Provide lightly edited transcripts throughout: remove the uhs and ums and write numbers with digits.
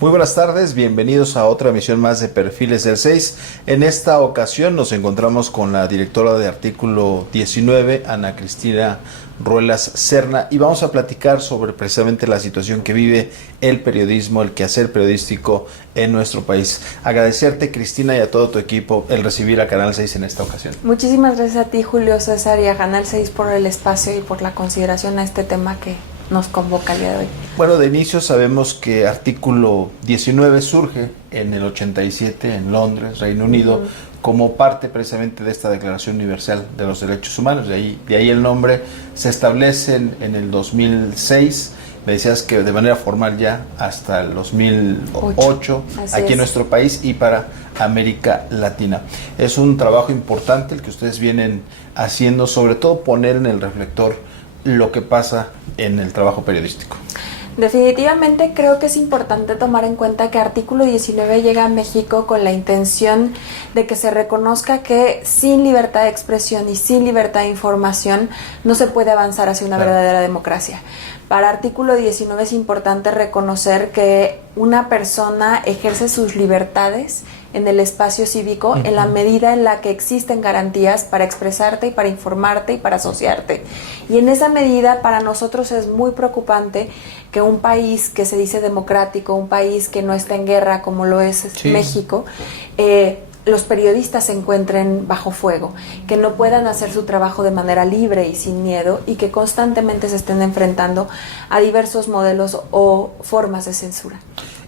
Muy buenas tardes, bienvenidos a otra emisión más de Perfiles del 6. En esta ocasión nos encontramos con la directora de Artículo 19, Ana Cristina Ruelas Serna, y vamos a platicar sobre precisamente la situación que vive el periodismo, el quehacer periodístico en nuestro país. Agradecerte, Cristina, y a todo tu equipo el recibir a Canal 6 en esta ocasión. Muchísimas gracias a ti, Julio César, y a Canal 6 por el espacio y por la consideración a este tema que nos convoca el día de hoy. Bueno, de inicio sabemos que Artículo 19 surge en el 87 en Londres, Reino Unido, como parte precisamente de esta Declaración Universal de los Derechos Humanos. De ahí el nombre. Se establece en el 2006, me decías que de manera formal ya hasta el 2008, aquí en nuestro país y para América Latina. Es un trabajo importante el que ustedes vienen haciendo, sobre todo poner en el reflector lo que pasa en el trabajo periodístico. Definitivamente creo que es importante tomar en cuenta que Artículo 19 llega a México con la intención de que se reconozca que sin libertad de expresión y sin libertad de información no se puede avanzar hacia una verdadera democracia. Para Artículo 19 es importante reconocer que una persona ejerce sus libertades en el espacio cívico en la medida en la que existen garantías para expresarte y para informarte y para asociarte. Y en esa medida para nosotros es muy preocupante que un país que se dice democrático, un país que no está en guerra como lo es México, los periodistas se encuentren bajo fuego, que no puedan hacer su trabajo de manera libre y sin miedo y que constantemente se estén enfrentando a diversos modelos o formas de censura.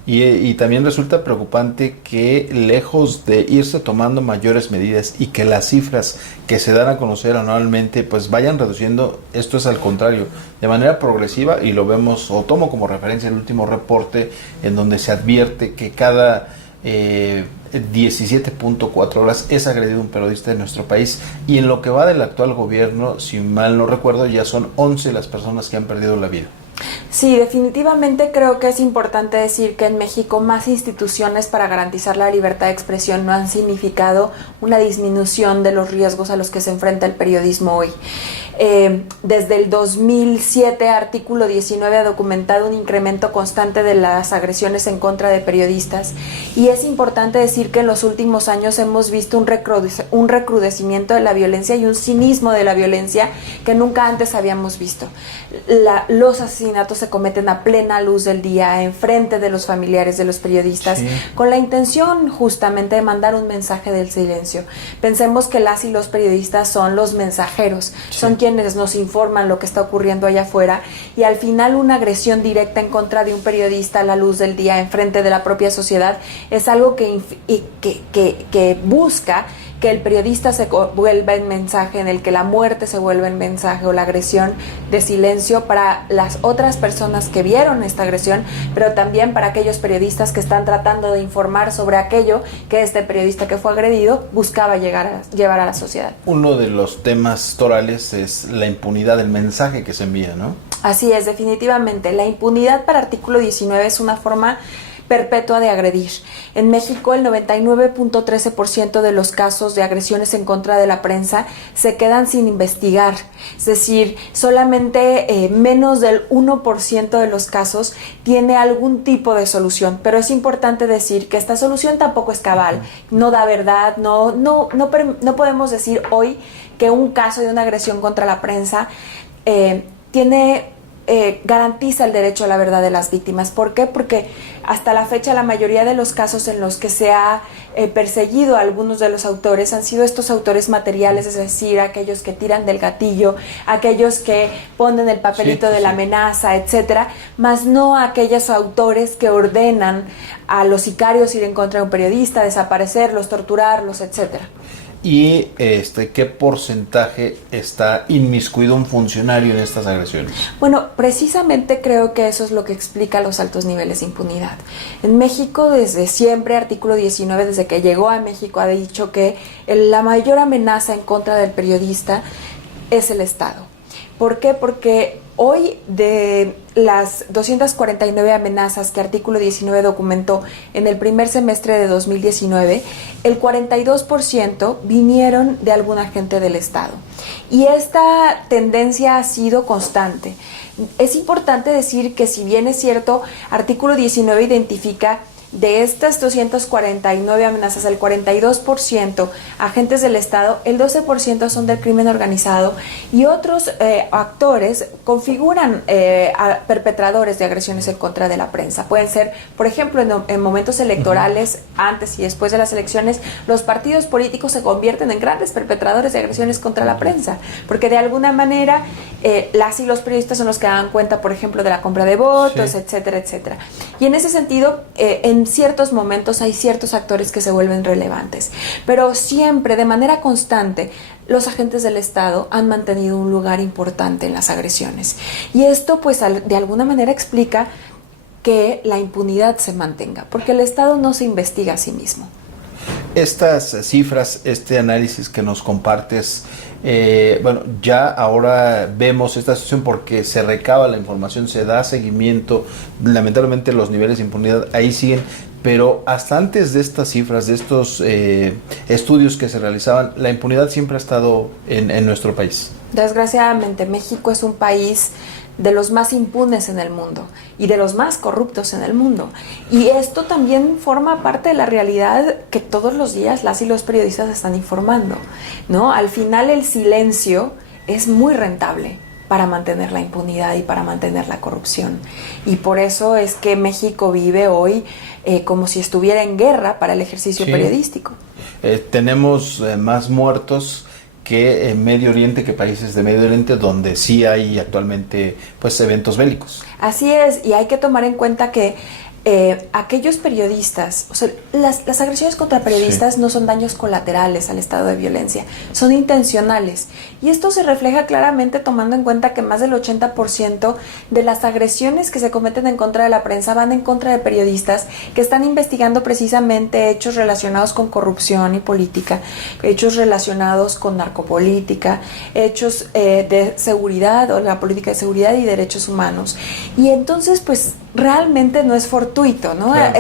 Y también resulta preocupante que lejos de irse tomando mayores medidas y que las cifras que se dan a conocer anualmente pues vayan reduciendo, esto es al contrario, de manera progresiva, y lo vemos, o tomo como referencia el último reporte en donde se advierte que cada 17.4 horas es agredido un periodista de nuestro país, y en lo que va del actual gobierno, si mal no recuerdo, ya son 11 las personas que han perdido la vida. Sí, definitivamente creo que es importante decir que en México más instituciones para garantizar la libertad de expresión no han significado una disminución de los riesgos a los que se enfrenta el periodismo hoy. Desde el 2007, Artículo 19 ha documentado un incremento constante de las agresiones en contra de periodistas, y es importante decir que en los últimos años hemos visto un recrudecimiento de la violencia y un cinismo de la violencia que nunca antes habíamos visto. Los asesinatos se cometen a plena luz del día, enfrente de los familiares de los periodistas, con la intención justamente de mandar un mensaje del silencio. Pensemos que las y los periodistas son los mensajeros, son quienes nos informan lo que está ocurriendo allá afuera, y al final una agresión directa en contra de un periodista a la luz del día, enfrente de la propia sociedad, es algo que busca que el periodista se vuelva en mensaje, en el que la muerte se vuelva en mensaje, o la agresión de silencio para las otras personas que vieron esta agresión, pero también para aquellos periodistas que están tratando de informar sobre aquello que este periodista que fue agredido buscaba llevar a la sociedad. Uno de los temas torales es la impunidad del mensaje que se envía, ¿no? Así es, definitivamente. La impunidad para Artículo 19 es una forma perpetua de agredir. En México, el 99.13% de los casos de agresiones en contra de la prensa se quedan sin investigar. Es decir, solamente menos del 1% de los casos tiene algún tipo de solución. Pero es importante decir que esta solución tampoco es cabal, no da verdad, no podemos decir hoy que un caso de una agresión contra la prensa garantiza el derecho a la verdad de las víctimas. ¿Por qué? Porque hasta la fecha la mayoría de los casos en los que se ha perseguido a algunos de los autores han sido estos autores materiales, es decir, aquellos que tiran del gatillo, aquellos que ponen el papelito de la amenaza, etcétera, más no aquellos autores que ordenan a los sicarios ir en contra de un periodista, desaparecerlos, torturarlos, etcétera. ¿Y qué porcentaje está inmiscuido un funcionario en estas agresiones? Bueno, precisamente creo que eso es lo que explica los altos niveles de impunidad. En México, desde siempre, Artículo 19, desde que llegó a México, ha dicho que la mayor amenaza en contra del periodista es el Estado. ¿Por qué? Porque hoy, de las 249 amenazas que Artículo 19 documentó en el primer semestre de 2019, el 42% vinieron de algún agente del Estado. Y esta tendencia ha sido constante. Es importante decir que, si bien es cierto, artículo 19 identifica de estas 249 amenazas, el 42% agentes del Estado, el 12% son del crimen organizado, y otros actores configuran a perpetradores de agresiones en contra de la prensa. Pueden ser, por ejemplo, en momentos electorales, antes y después de las elecciones, los partidos políticos se convierten en grandes perpetradores de agresiones contra la prensa, porque de alguna manera las y los periodistas son los que dan cuenta, por ejemplo, de la compra de votos, sí, etcétera, etcétera. Y en ese sentido, en ciertos momentos hay ciertos actores que se vuelven relevantes, pero siempre, de manera constante, los agentes del Estado han mantenido un lugar importante en las agresiones. Y esto, pues, de alguna manera explica que la impunidad se mantenga, porque el Estado no se investiga a sí mismo. Estas cifras, este análisis que nos compartes, bueno, ya ahora vemos esta situación porque se recaba la información, se da seguimiento, lamentablemente los niveles de impunidad ahí siguen, pero hasta antes de estas cifras, de estos estudios que se realizaban, la impunidad siempre ha estado en nuestro país. Desgraciadamente, México es un país de los más impunes en el mundo y de los más corruptos en el mundo. Y esto también forma parte de la realidad que todos los días las y los periodistas están informando, ¿no? Al final, el silencio es muy rentable para mantener la impunidad y para mantener la corrupción. Y por eso es que México vive hoy como si estuviera en guerra para el ejercicio periodístico. Tenemos más muertos que en Medio Oriente, que países de Medio Oriente donde sí hay actualmente pues eventos bélicos. Así es, y hay que tomar en cuenta que aquellos periodistas, o sea, las agresiones contra periodistas no son daños colaterales al estado de violencia, son intencionales. Y esto se refleja claramente tomando en cuenta que más del 80% de las agresiones que se cometen en contra de la prensa van en contra de periodistas que están investigando precisamente hechos relacionados con corrupción y política, hechos relacionados con narcopolítica, hechos de seguridad o la política de seguridad y derechos humanos. Y entonces, pues, realmente no es fortuito, ¿no? Claro.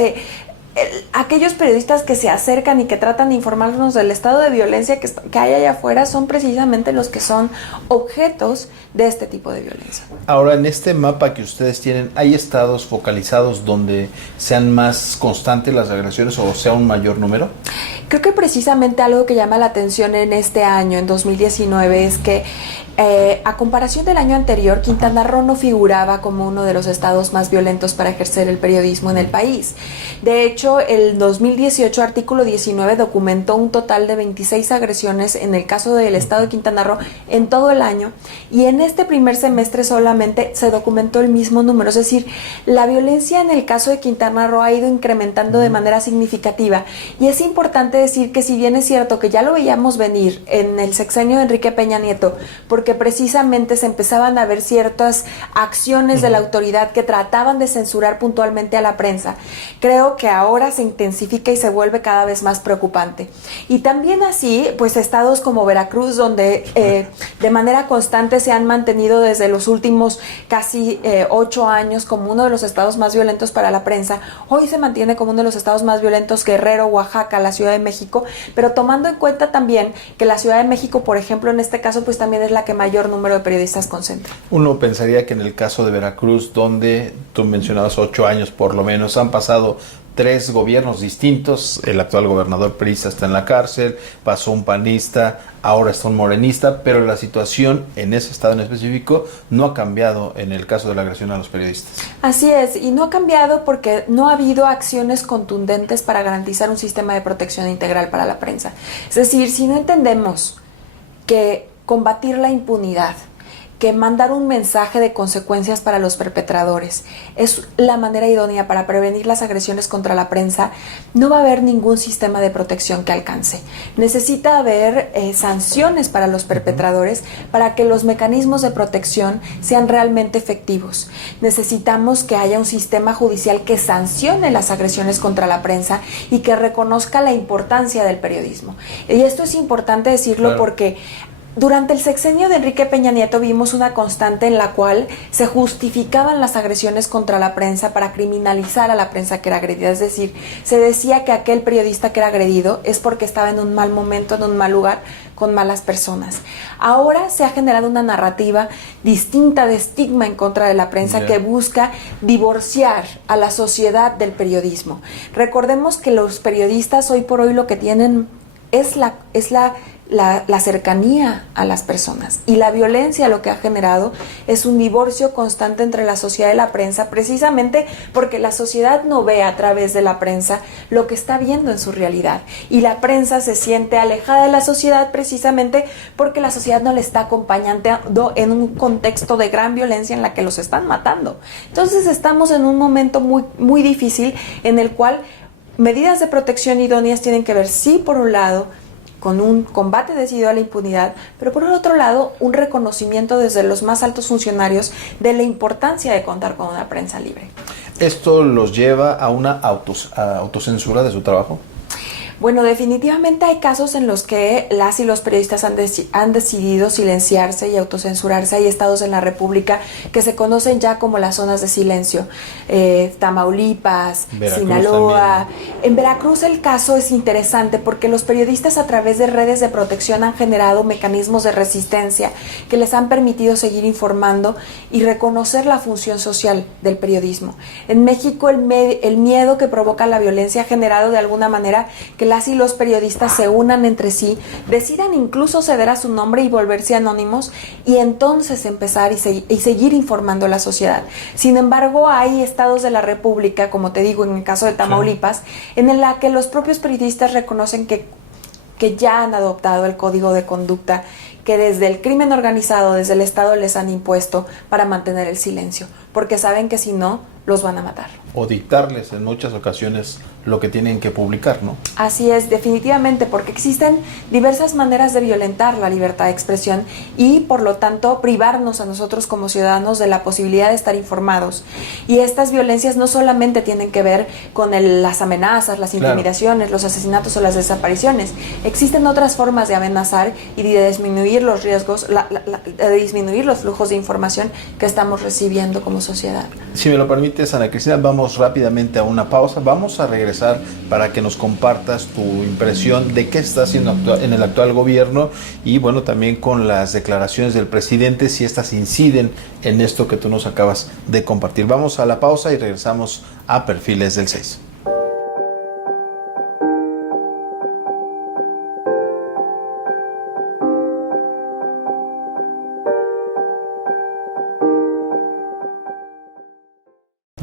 Aquellos periodistas que se acercan y que tratan de informarnos del estado de violencia que hay allá afuera son precisamente los que son objetos de este tipo de violencia. Ahora, en este mapa que ustedes tienen, ¿hay estados focalizados donde sean más constantes las agresiones o sea un mayor número? Creo que precisamente algo que llama la atención en este año, en 2019, es que a comparación del año anterior, Quintana Roo no figuraba como uno de los estados más violentos para ejercer el periodismo en el país. De hecho, el 2018, artículo 19, documentó un total de 26 agresiones en el caso del estado de Quintana Roo en todo el año, y en este primer semestre solamente se documentó el mismo número. Es decir, la violencia en el caso de Quintana Roo ha ido incrementando de manera significativa, y es importante decir que, si bien es cierto que ya lo veíamos venir en el sexenio de Enrique Peña Nieto, porque precisamente se empezaban a ver ciertas acciones de la autoridad que trataban de censurar puntualmente a la prensa, creo que ahora se intensifica y se vuelve cada vez más preocupante. Y también así, pues, estados como Veracruz, donde de manera constante se han mantenido desde los últimos casi 8 años como uno de los estados más violentos para la prensa, hoy se mantiene como uno de los estados más violentos Guerrero, Oaxaca, la Ciudad de México, pero tomando en cuenta también que la Ciudad de México, por ejemplo, en este caso, pues también es la que mayor número de periodistas concentra. Uno pensaría que en el caso de Veracruz, donde tú mencionabas 8 años por lo menos, han pasado 3 gobiernos distintos, el actual gobernador priista está en la cárcel, pasó un panista, ahora está un morenista, pero la situación en ese estado en específico no ha cambiado en el caso de la agresión a los periodistas. Así es, y no ha cambiado porque no ha habido acciones contundentes para garantizar un sistema de protección integral para la prensa. Es decir, si no entendemos que combatir la impunidad, que mandar un mensaje de consecuencias para los perpetradores es la manera idónea para prevenir las agresiones contra la prensa, no va a haber ningún sistema de protección que alcance. Necesita haber sanciones para los perpetradores para que los mecanismos de protección sean realmente efectivos. Necesitamos que haya un sistema judicial que sancione las agresiones contra la prensa y que reconozca la importancia del periodismo. Y esto es importante decirlo, claro, porque Durante el sexenio de Enrique Peña Nieto vimos una constante en la cual se justificaban las agresiones contra la prensa para criminalizar a la prensa que era agredida. Es decir, se decía que aquel periodista que era agredido es porque estaba en un mal momento, en un mal lugar, con malas personas. Ahora se ha generado una narrativa distinta de estigma en contra de la prensa que busca divorciar a la sociedad del periodismo. Recordemos que los periodistas hoy por hoy lo que tienen es la cercanía a las personas, y la violencia lo que ha generado es un divorcio constante entre la sociedad y la prensa, precisamente porque la sociedad no ve a través de la prensa lo que está viendo en su realidad, y la prensa se siente alejada de la sociedad precisamente porque la sociedad no le está acompañando en un contexto de gran violencia en la que los están matando. Entonces estamos en un momento muy, muy difícil en el cual medidas de protección idóneas tienen que ver, sí, por un lado, con un combate decidido a la impunidad, pero por el otro lado, un reconocimiento desde los más altos funcionarios de la importancia de contar con una prensa libre. ¿Esto los lleva a una autocensura de su trabajo? Bueno, definitivamente hay casos en los que las y los periodistas han decidido silenciarse y autocensurarse. Hay estados en la República que se conocen ya como las zonas de silencio. Tamaulipas, Veracruz, Sinaloa. También. En Veracruz el caso es interesante porque los periodistas a través de redes de protección han generado mecanismos de resistencia que les han permitido seguir informando y reconocer la función social del periodismo. En México el miedo que provoca la violencia ha generado de alguna manera que las y los periodistas se unan entre sí, decidan incluso ceder a su nombre y volverse anónimos, y entonces empezar y seguir informando a la sociedad. Sin embargo, hay estados de la República, como te digo, en el caso de Tamaulipas, en el que los propios periodistas reconocen que ya han adoptado el código de conducta que desde el crimen organizado, desde el Estado les han impuesto para mantener el silencio, porque saben que si no, los van a matar. O dictarles en muchas ocasiones lo que tienen que publicar, ¿no? Así es, definitivamente, porque existen diversas maneras de violentar la libertad de expresión y, por lo tanto, privarnos a nosotros como ciudadanos de la posibilidad de estar informados. Y estas violencias no solamente tienen que ver con las amenazas, las intimidaciones, los asesinatos o las desapariciones. Existen otras formas de amenazar y de disminuir los riesgos, de disminuir los flujos de información que estamos recibiendo como sociedad. Si me lo permites, Ana Cristina, vamos rápidamente a una pausa. Vamos a regresar para que nos compartas tu impresión de qué está haciendo en el actual gobierno y, bueno, también con las declaraciones del presidente, si estas inciden en esto que tú nos acabas de compartir. Vamos a la pausa y regresamos a Perfiles del 6.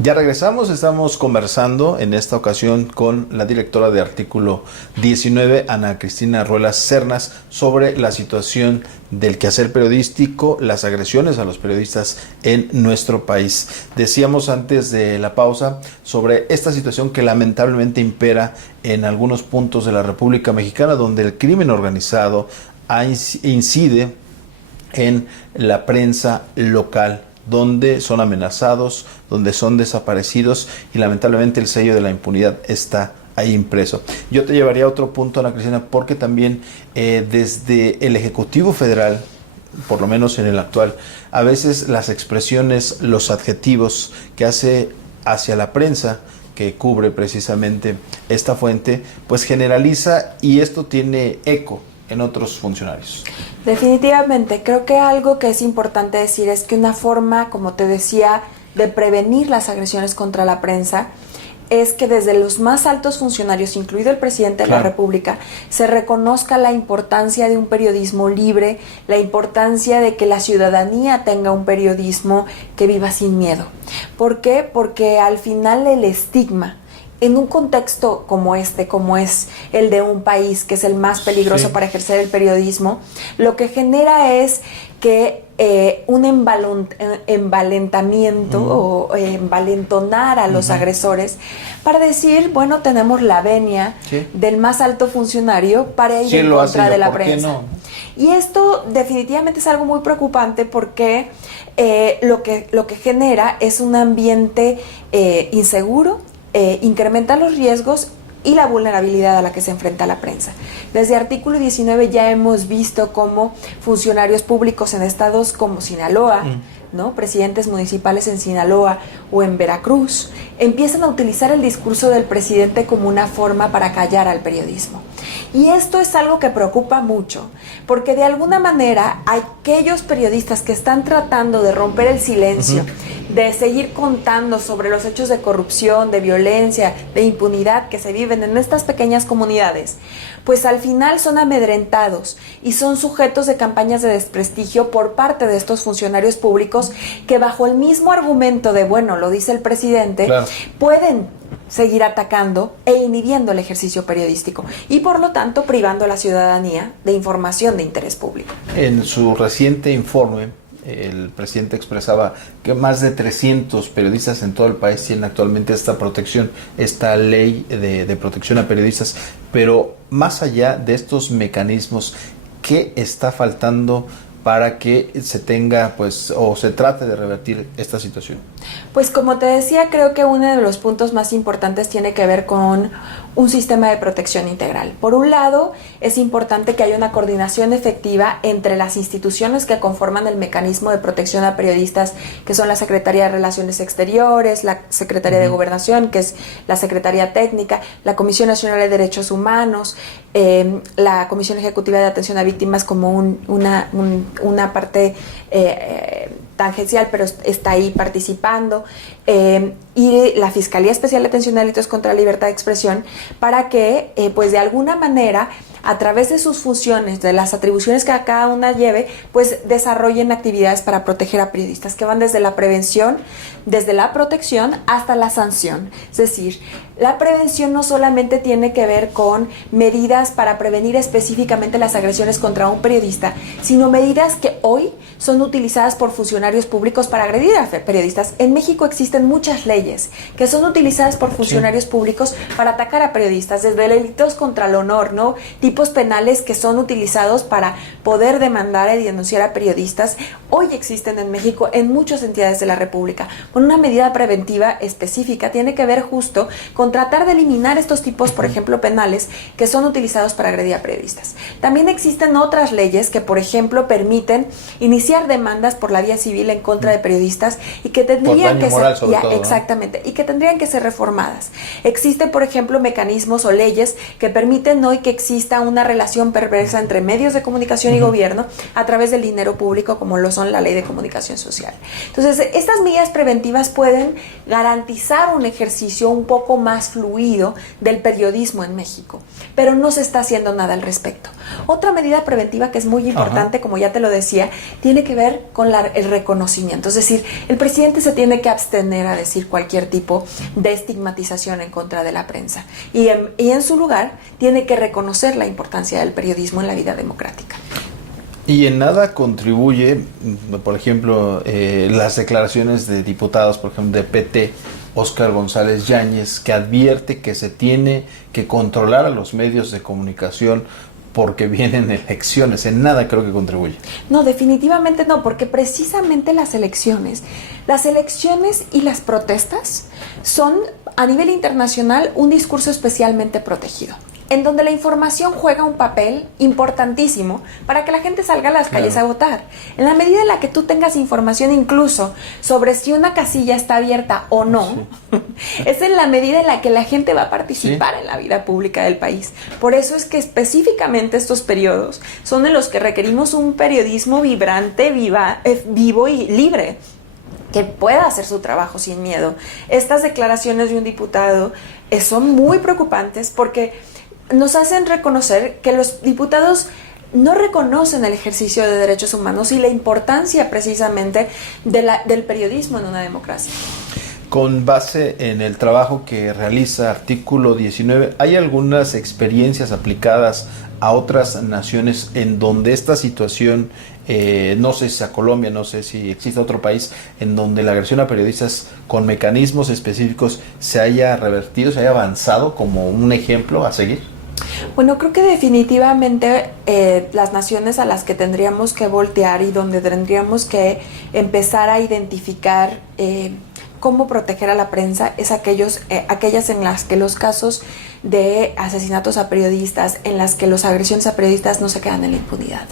Ya regresamos, estamos conversando en esta ocasión con la directora de Artículo 19, Ana Cristina Ruelas Cernas, sobre la situación del quehacer periodístico, las agresiones a los periodistas en nuestro país. Decíamos antes de la pausa sobre esta situación que lamentablemente impera en algunos puntos de la República Mexicana, donde el crimen organizado incide en la prensa local, donde son amenazados, donde son desaparecidos y lamentablemente el sello de la impunidad está ahí impreso. Yo te llevaría a otro punto, Ana Cristina, porque también desde el Ejecutivo Federal, por lo menos en el actual, a veces las expresiones, los adjetivos que hace hacia la prensa que cubre precisamente esta fuente, pues generaliza, y esto tiene eco en otros funcionarios. Definitivamente, creo que algo que es importante decir es que una forma, como te decía, de prevenir las agresiones contra la prensa es que desde los más altos funcionarios, incluido el presidente de la República, se reconozca la importancia de un periodismo libre, la importancia de que la ciudadanía tenga un periodismo que viva sin miedo. ¿Por qué? Porque al final el estigma, en un contexto como como es el de un país que es el más peligroso para ejercer el periodismo, lo que genera es que un envalentamiento o envalentonar a los agresores para decir, bueno, tenemos la venia del más alto funcionario para ir en contra de la prensa. No. Y esto definitivamente es algo muy preocupante porque lo que genera es un ambiente inseguro, incrementa los riesgos y la vulnerabilidad a la que se enfrenta la prensa. Desde artículo 19 ya hemos visto cómo funcionarios públicos en estados como Sinaloa, ¿no? Presidentes municipales en Sinaloa o en Veracruz, empiezan a utilizar el discurso del presidente como una forma para callar al periodismo. Y esto es algo que preocupa mucho, porque de alguna manera aquellos periodistas que están tratando de romper el silencio, de seguir contando sobre los hechos de corrupción, de violencia, de impunidad que se viven en estas pequeñas comunidades, pues al final son amedrentados y son sujetos de campañas de desprestigio por parte de estos funcionarios públicos que bajo el mismo argumento de, bueno, lo dice el presidente, claro, pueden seguir atacando e inhibiendo el ejercicio periodístico y por lo tanto privando a la ciudadanía de información de interés público. En su reciente informe, el presidente expresaba que más de 300 periodistas en todo el país tienen actualmente esta protección, esta ley de protección a periodistas, pero más allá de estos mecanismos, ¿qué está faltando para que se tenga, pues, o se trate de revertir esta situación? Pues como te decía, creo que uno de los puntos más importantes tiene que ver con un sistema de protección integral. Por un lado, es importante que haya una coordinación efectiva entre las instituciones que conforman el mecanismo de protección a periodistas, que son la Secretaría de Relaciones Exteriores, la Secretaría de Gobernación, que es la Secretaría Técnica, la Comisión Nacional de Derechos Humanos, la Comisión Ejecutiva de Atención a Víctimas como una parte tangencial, pero está ahí participando, y la Fiscalía Especial de Atención a Delitos contra la Libertad de Expresión, para que, pues de alguna manera, a través de sus funciones, de las atribuciones que a cada una lleve, pues desarrollen actividades para proteger a periodistas, que van desde la prevención, desde la protección hasta la sanción. Es decir, la prevención no solamente tiene que ver con medidas para prevenir específicamente las agresiones contra un periodista, sino medidas que hoy son utilizadas por funcionarios públicos para agredir a periodistas. En México existen muchas leyes que son utilizadas por funcionarios públicos para atacar a periodistas, desde delitos contra el honor, ¿no? Tipos penales que son utilizados para poder demandar y denunciar a periodistas. Hoy existen en México en muchas entidades de la República. Con una medida preventiva específica tiene que ver justo con tratar de eliminar estos tipos, por ejemplo, penales que son utilizados para agredir a periodistas. También existen otras leyes que, por ejemplo, permiten iniciar demandas por la vía civil en contra de periodistas y que tendrían que ser exactamente, y que tendrían que ser reformadas. Existen, por ejemplo, mecanismos o leyes que permiten hoy que exista una relación perversa entre medios de comunicación y gobierno a través del dinero público, como lo son la Ley de Comunicación Social. Entonces, estas medidas preventivas pueden garantizar un ejercicio un poco más fluido del periodismo en México, pero no se está haciendo nada al respecto. Otra medida preventiva que es muy importante, como ya te lo decía, tiene que ver con el reconocimiento. Es decir, el presidente se tiene que abstener a decir cualquier tipo de estigmatización en contra de la prensa y en su lugar tiene que reconocer la importancia del periodismo en la vida democrática. Y en nada contribuye, por ejemplo, las declaraciones de diputados, por ejemplo, de PT, Óscar González Yáñez, que advierte que se tiene que controlar a los medios de comunicación porque vienen elecciones. En nada creo que contribuye. No, definitivamente no, porque precisamente las elecciones y las protestas son a nivel internacional un discurso especialmente protegido, en donde la información juega un papel importantísimo para que la gente salga a las calles a votar. En la medida en la que tú tengas información incluso sobre si una casilla está abierta o no, es en la medida en la que la gente va a participar en la vida pública del país. Por eso es que específicamente estos periodos son en los que requerimos un periodismo vibrante, vivo y libre, que pueda hacer su trabajo sin miedo. Estas declaraciones de un diputado son muy preocupantes porque nos hacen reconocer que los diputados no reconocen el ejercicio de derechos humanos y la importancia precisamente del periodismo en una democracia. Con base en el trabajo que realiza Artículo 19, ¿hay algunas experiencias aplicadas a otras naciones en donde esta situación, no sé si a Colombia, no sé si existe otro país, en donde la agresión a periodistas con mecanismos específicos se haya revertido, se haya avanzado como un ejemplo a seguir? Bueno, creo que definitivamente las naciones a las que tendríamos que voltear y donde tendríamos que empezar a identificar cómo proteger a la prensa es aquellas en las que los casos de asesinatos a periodistas, en las que las agresiones a periodistas no se quedan en la impunidad,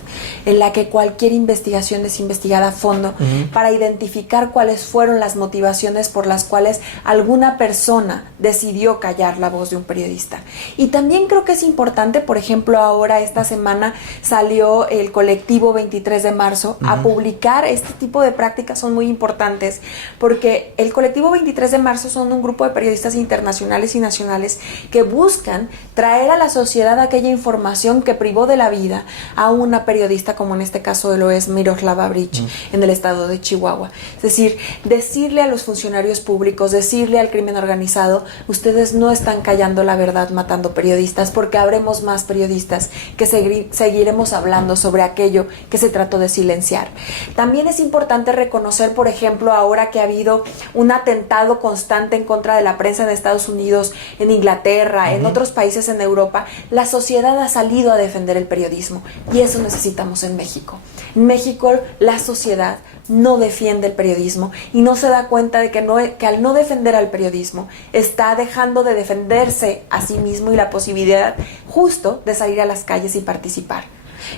en la que cualquier investigación es investigada a fondo para identificar cuáles fueron las motivaciones por las cuales alguna persona decidió callar la voz de un periodista. Y también creo que es importante, por ejemplo, ahora esta semana salió el colectivo 23 de marzo a publicar este tipo de prácticas. Son muy importantes porque el colectivo 23 de marzo son un grupo de periodistas internacionales y nacionales que buscan traer a la sociedad aquella información que privó de la vida a una periodista, como en este caso lo es Miroslava Breach en el estado de Chihuahua. Es decir, decirle a los funcionarios públicos, decirle al crimen organizado: ustedes no están callando la verdad matando periodistas, porque habremos más periodistas que seguiremos hablando sobre aquello que se trató de silenciar. También es importante reconocer, por ejemplo, ahora que ha habido un atentado constante en contra de la prensa en Estados Unidos, en Inglaterra, en otros países en Europa, la sociedad ha salido a defender el periodismo, y eso necesitamos en México. En México la sociedad no defiende el periodismo y no se da cuenta de que al no defender al periodismo está dejando de defenderse a sí mismo y la posibilidad justo de salir a las calles y participar.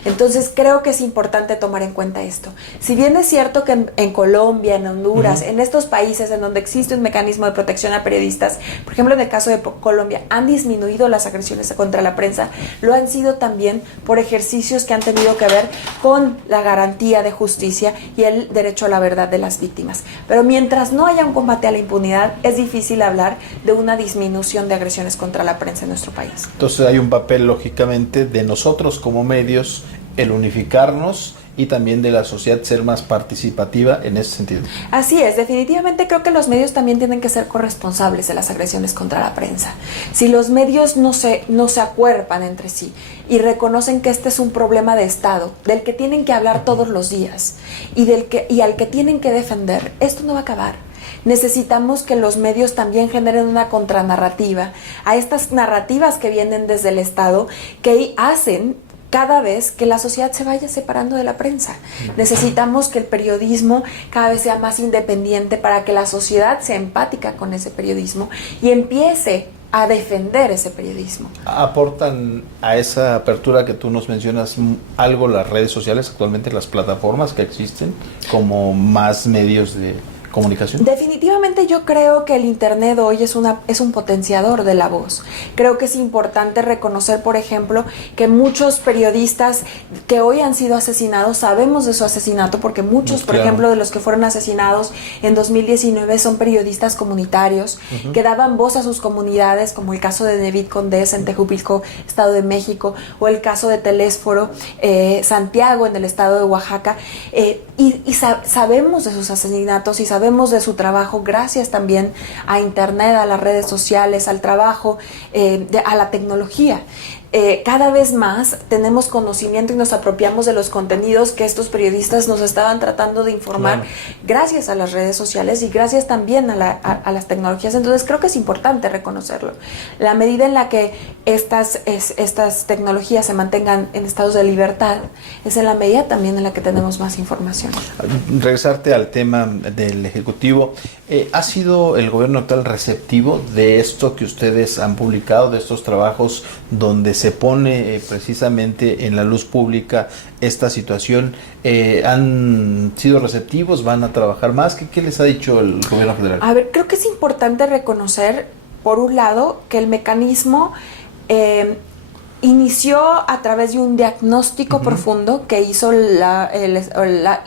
Entonces creo que es importante tomar en cuenta esto. Si bien es cierto que en Colombia, en Honduras, en estos países en donde existe un mecanismo de protección a periodistas, por ejemplo en el caso de Colombia, han disminuido las agresiones contra la prensa, lo han sido también por ejercicios que han tenido que ver con la garantía de justicia y el derecho a la verdad de las víctimas. Pero mientras no haya un combate a la impunidad, es difícil hablar de una disminución de agresiones contra la prensa en nuestro país. Entonces hay un papel, lógicamente, de nosotros como medios, el unificarnos, y también de la sociedad ser más participativa en ese sentido. Así es, definitivamente creo que los medios también tienen que ser corresponsables de las agresiones contra la prensa. Si los medios no se acuerpan entre sí y reconocen que este es un problema de Estado, del que tienen que hablar todos los días y al que tienen que defender, esto no va a acabar. Necesitamos que los medios también generen una contranarrativa a estas narrativas que vienen desde el Estado, que hacen cada vez que la sociedad se vaya separando de la prensa. Necesitamos que el periodismo cada vez sea más independiente para que la sociedad sea empática con ese periodismo y empiece a defender ese periodismo. ¿Aportan a esa apertura que tú nos mencionas algo las redes sociales actualmente, las plataformas que existen, como más medios de comunicación? Definitivamente yo creo que el internet hoy es un potenciador de la voz. Creo que es importante reconocer, por ejemplo, que muchos periodistas que hoy han sido asesinados, sabemos de su asesinato porque muchos, por ejemplo, de los que fueron asesinados en 2019 son periodistas comunitarios que daban voz a sus comunidades, como el caso de David Condés en Tejupilco, Estado de México, o el caso de Telésforo, Santiago, en el estado de Oaxaca, y sabemos de sus asesinatos y sabemos de su trabajo gracias también a internet, a las redes sociales, al trabajo, a la tecnología. Cada vez más tenemos conocimiento y nos apropiamos de los contenidos que estos periodistas nos estaban tratando de informar, gracias a las redes sociales y gracias también a las tecnologías. Entonces creo que es importante reconocerlo. La medida en la que estas tecnologías se mantengan en estados de libertad es en la medida también en la que tenemos más información. Regresarte al tema del Ejecutivo, ¿ha sido el gobierno actual receptivo de esto que ustedes han publicado, de estos trabajos donde se pone precisamente en la luz pública esta situación? ¿Han sido receptivos? ¿Van a trabajar más? ¿Qué les ha dicho el gobierno federal? A ver, creo que es importante reconocer, por un lado, que el mecanismo inició a través de un diagnóstico profundo que hizo la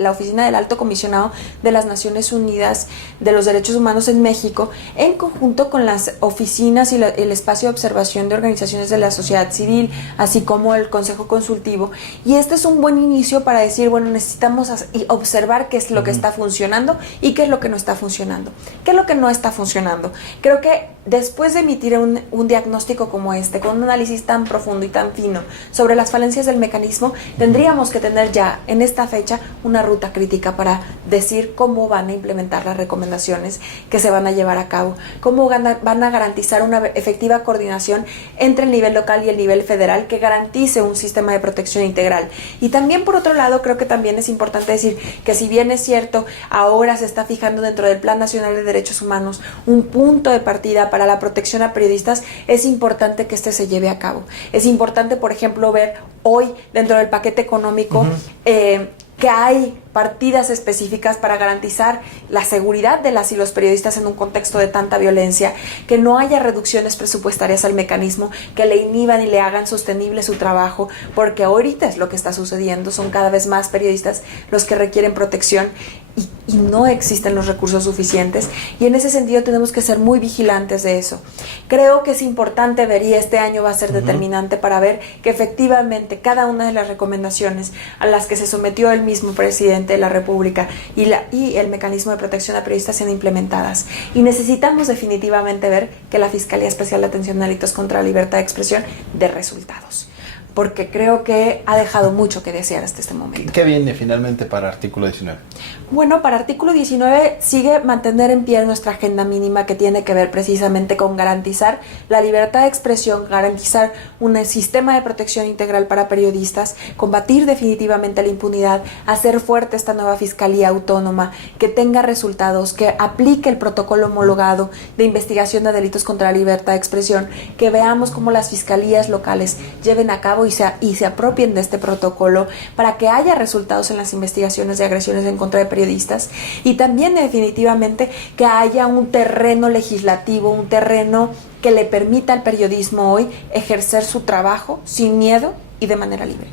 Oficina del Alto Comisionado de las Naciones Unidas de los Derechos Humanos en México, en conjunto con las oficinas y el espacio de observación de organizaciones de la sociedad civil, así como el Consejo Consultivo. Y este es un buen inicio para decir, bueno, necesitamos observar qué es lo que está funcionando y qué es lo que no está funcionando. ¿Qué es lo que no está funcionando? Creo que después de emitir un diagnóstico como este, con un análisis tan profundo, y tan fino sobre las falencias del mecanismo, tendríamos que tener ya en esta fecha una ruta crítica para decir cómo van a implementar las recomendaciones que se van a llevar a cabo, cómo van a garantizar una efectiva coordinación entre el nivel local y el nivel federal que garantice un sistema de protección integral. Y también, por otro lado, creo que también es importante decir que, si bien es cierto, ahora se está fijando dentro del Plan Nacional de Derechos Humanos un punto de partida para la protección a periodistas, es importante que este se lleve a cabo. Es importante, por ejemplo, ver hoy dentro del paquete económico que hay partidas específicas para garantizar la seguridad de las y los periodistas en un contexto de tanta violencia, que no haya reducciones presupuestarias al mecanismo que le inhiban y le hagan sostenible su trabajo, porque ahorita es lo que está sucediendo, son cada vez más periodistas los que requieren protección y no existen los recursos suficientes, y en ese sentido tenemos que ser muy vigilantes de eso. Creo que es importante ver, y este año va a ser determinante para ver que efectivamente cada una de las recomendaciones a las que se sometió el mismo presidente de la República y el mecanismo de protección a periodistas sean implementadas. Y necesitamos definitivamente ver que la Fiscalía Especial de Atención a Delitos contra la Libertad de Expresión dé resultados, porque creo que ha dejado mucho que desear hasta este momento. ¿Qué viene finalmente para artículo 19? Bueno, para artículo 19 sigue mantener en pie nuestra agenda mínima, que tiene que ver precisamente con garantizar la libertad de expresión, garantizar un sistema de protección integral para periodistas, combatir definitivamente la impunidad, hacer fuerte esta nueva Fiscalía Autónoma, que tenga resultados, que aplique el protocolo homologado de investigación de delitos contra la libertad de expresión, que veamos cómo las fiscalías locales lleven a cabo y se apropien de este protocolo para que haya resultados en las investigaciones de agresiones en contra de periodistas, y también definitivamente que haya un terreno legislativo, un terreno que le permita al periodismo hoy ejercer su trabajo sin miedo y de manera libre.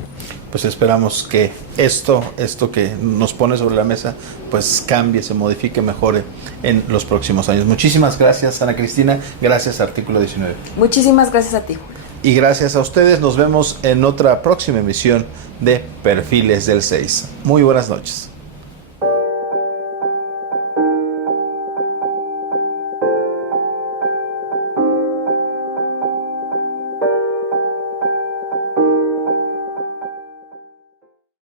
Pues esperamos que esto que nos pone sobre la mesa pues cambie, se modifique, mejore en los próximos años. Muchísimas gracias, Ana Cristina. Gracias, artículo 19. Muchísimas gracias a ti. Y gracias a ustedes. Nos vemos en otra próxima emisión de Perfiles del 6. Muy buenas noches.